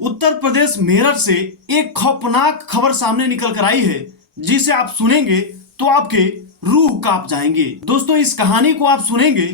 उत्तर प्रदेश मेरठ से एक खौफनाक खबर सामने निकल कर आई है, जिसे आप सुनेंगे तो आपके रूह कांप जाएंगे। दोस्तों, इस कहानी को आप सुनेंगे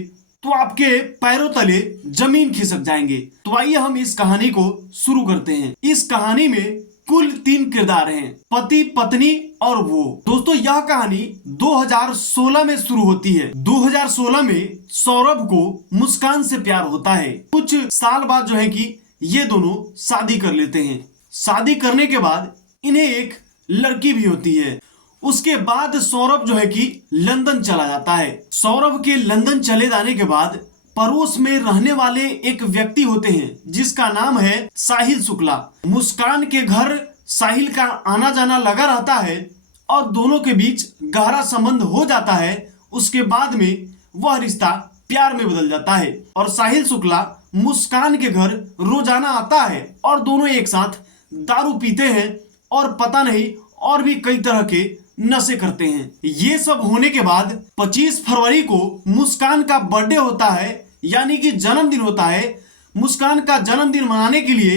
तो आपके पैरों तले जमीन खिसक जाएंगे। तो आइए हम इस कहानी को शुरू करते हैं। इस कहानी में कुल 3 किरदार हैं, पति, पत्नी और वो। दोस्तों, यह कहानी 2016 में शुरू होती है। 2016 में सौरभ को मुस्कान से प्यार होता है। कुछ साल बाद जो है कि ये दोनों शादी कर लेते हैं। शादी करने के बाद इन्हें एक लड़की भी होती है। उसके बाद सौरभ जो है कि लंदन चला जाता है। सौरभ के लंदन चले जाने के बाद पड़ोस में रहने वाले एक व्यक्ति होते हैं, जिसका नाम है साहिल शुक्ला। मुस्कान के घर साहिल का आना जाना लगा रहता है और दोनों के बीच गहरा संबंध हो जाता है। उसके बाद में वह रिश्ता प्यार में बदल जाता है और साहिल शुक्ला मुस्कान के घर रोजाना आता है और दोनों एक साथ दारू पीते हैं और पता नहीं और भी कई तरह के नशे करते हैं। ये सब होने के बाद 25 फरवरी को मुस्कान का बर्थडे होता है, यानी कि जन्मदिन होता है। मुस्कान का जन्मदिन मनाने के लिए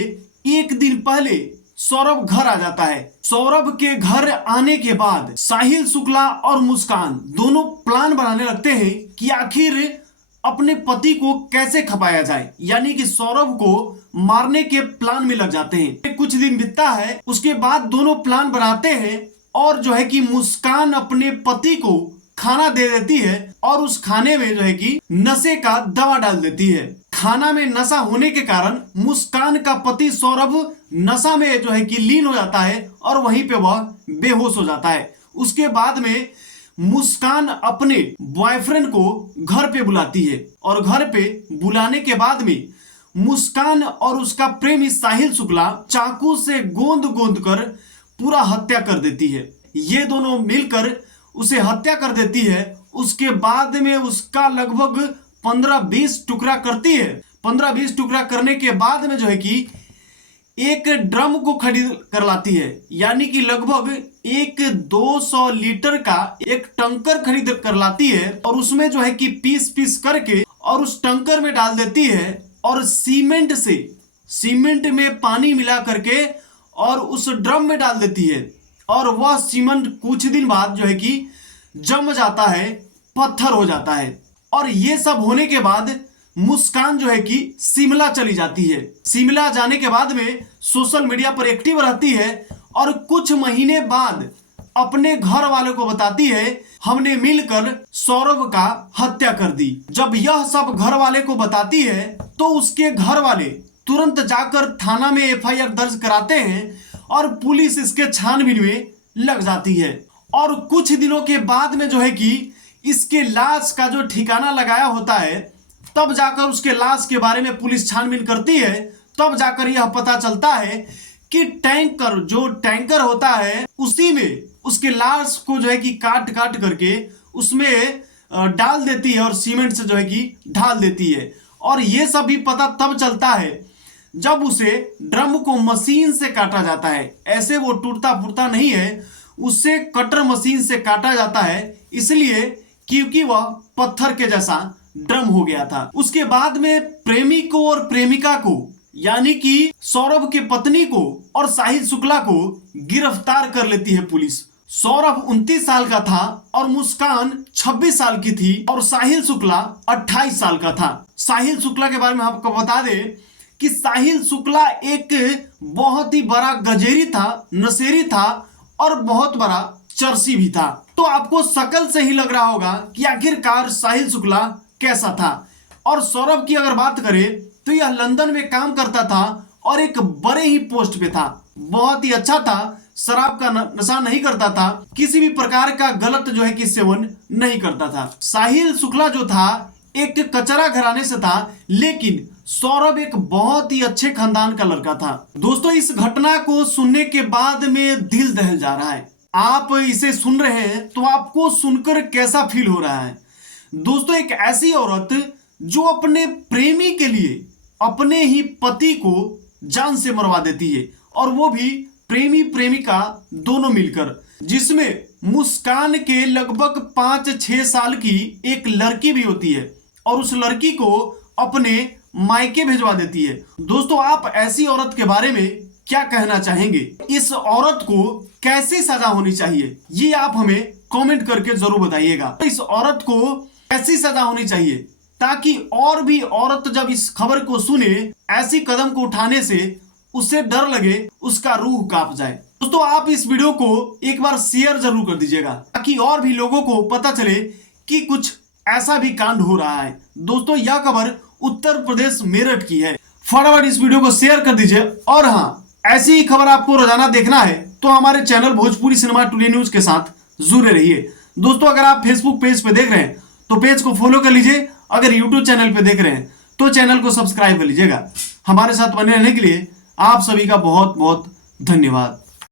एक दिन पहले सौरभ घर आ जाता है। सौरभ के घर आने के बाद साहिल शुक्ला और मुस्कान दोनों प्लान बनाने लगते हैं कि आखिर अपने पति को कैसे खपाया जाए, यानी कि सौरभ को मारने के प्लान में लग जाते हैं। कुछ दिन बीतता है, उसके बाद दोनों प्लान बनाते हैं और जो है कि मुस्कान अपने पति को खाना दे देती है और उस खाने में जो है कि नशे का दवा डाल देती है। खाना में नशा होने के कारण मुस्कान का पति सौरभ नशा में जो है कि लीन हो जाता है और वहीं पे वह बेहोश हो जाता है। उसके बाद में मुस्कान अपने बॉयफ्रेंड को घर पे बुलाती है और घर पे बुलाने के बाद में मुस्कान और उसका प्रेमी साहिल शुक्ला चाकू से गोंद गोंद कर पूरा हत्या कर देती है। ये दोनों मिलकर उसे हत्या कर देती है। उसके बाद में उसका लगभग 15-20 टुकड़ा करती है। 15-20 टुकड़ा करने के बाद में जो है कि एक ड्रम को खरीद कर लाती है, यानी कि लगभग 200 लीटर का एक टंकर खरीद कर लाती है और उसमें जो है कि पीस पीस करके और उस टंकर में डाल देती है और सीमेंट में पानी मिला करके और उस ड्रम में डाल देती है और वह सीमेंट कुछ दिन बाद जो है कि जम जाता है, पत्थर हो जाता है। और ये सब होने के बाद मुस्कान जो है कि शिमला चली जाती है। शिमला जाने के बाद में सोशल मीडिया पर एक्टिव रहती है और कुछ महीने बाद अपने घर वालों को बताती है, हमने मिलकर सौरभ का हत्या कर दी। जब यह सब घर वाले को बताती है तो उसके घर वाले तुरंत जाकर थाना में FIR दर्ज कराते हैं और पुलिस इसके छानबीन में लग जाती है। और कुछ दिनों के बाद में जो है कि इसके लाश का जो ठिकाना लगाया होता है, तब जाकर उसके लाश के बारे में पुलिस छानबीन करती है। तब जाकर यह पता चलता है कि टैंकर होता है, उसी में उसके लाश को जो है कि काट काट करके उसमें डाल देती है और सीमेंट से जो है कि ढाल देती है। और ये सब भी पता तब चलता है जब उसे ड्रम को मशीन से काटा जाता है। ऐसे वो टूटता फूटता नहीं है, उससे कटर मशीन से काटा जाता है, इसलिए क्योंकि वह पत्थर के जैसा ड्रम हो गया था। उसके बाद में प्रेमी को और प्रेमिका को, यानी कि सौरभ की पत्नी को और साहिल शुक्ला को गिरफ्तार कर लेती है पुलिस। सौरभ 29 साल का था और मुस्कान 26 साल की थी और साहिल शुक्ला 28 साल का था। साहिल शुक्ला के बारे में आपको बता दें कि साहिल शुक्ला एक बहुत ही बड़ा गजेरी था, नशेरी था और बहुत बड़ा चर्सी भी था। तो आपको शक्ल से ही लग रहा होगा कि आखिरकार साहिल शुक्ला कैसा था। और सौरभ की अगर बात करें तो यह लंदन में काम करता था और एक बड़े ही पोस्ट पे था। बहुत ही अच्छा था, शराब का नशा नहीं करता था, किसी भी प्रकार का गलत जो है कि सेवन नहीं करता था। साहिल शुक्ला जो था एक कचरा घराने से था, लेकिन सौरभ एक बहुत ही अच्छे खानदान का लड़का था। दोस्तों, इस घटना को सुनने के बाद में दिल दहल जा रहा है। आप इसे सुन रहे हैं तो आपको सुनकर कैसा फील हो रहा है? दोस्तों, एक ऐसी औरत जो अपने प्रेमी के लिए अपने ही पति को जान से मरवा देती है, और वो भी प्रेमी प्रेमिका दोनों मिलकर, जिसमें मुस्कान के लगभग 5-6 साल की एक लड़की भी होती है और उस लड़की को अपने मायके भिजवा देती है। दोस्तों आप ऐसी औरत के बारे में क्या कहना चाहेंगे? इस औरत को कैसी सजा होनी चाहिए, ये आप हमें कमेंट करके जरूर बताइएगा। इस औरत को कैसी सजा होनी चाहिए ताकि और भी औरत जब इस खबर को सुने, ऐसी कदम को उठाने से उसे डर लगे, उसका रूह कांप जाए। दोस्तों आप इस वीडियो को एक बार शेयर जरूर कर दीजिएगा ताकि और भी लोगों को पता चले कि कुछ ऐसा भी कांड हो रहा है। दोस्तों यह खबर उत्तर प्रदेश मेरठ की है। फटाफट इस वीडियो को शेयर कर दीजिए। और हाँ, ऐसी ही खबर आपको रोजाना देखना है तो हमारे channel Bhojpuri cinema today news के साथ जुड़े रहिए। दोस्तों अगर आप फेसबुक पेज पे देख रहे हैं तो पेज को फॉलो कर लीजिए। अगर यूट्यूब चैनल पे देख रहे हैं तो चैनल को सब्सक्राइब कर लीजिएगा। हमारे साथ बने रहने के लिए आप सभी का बहुत बहुत धन्यवाद।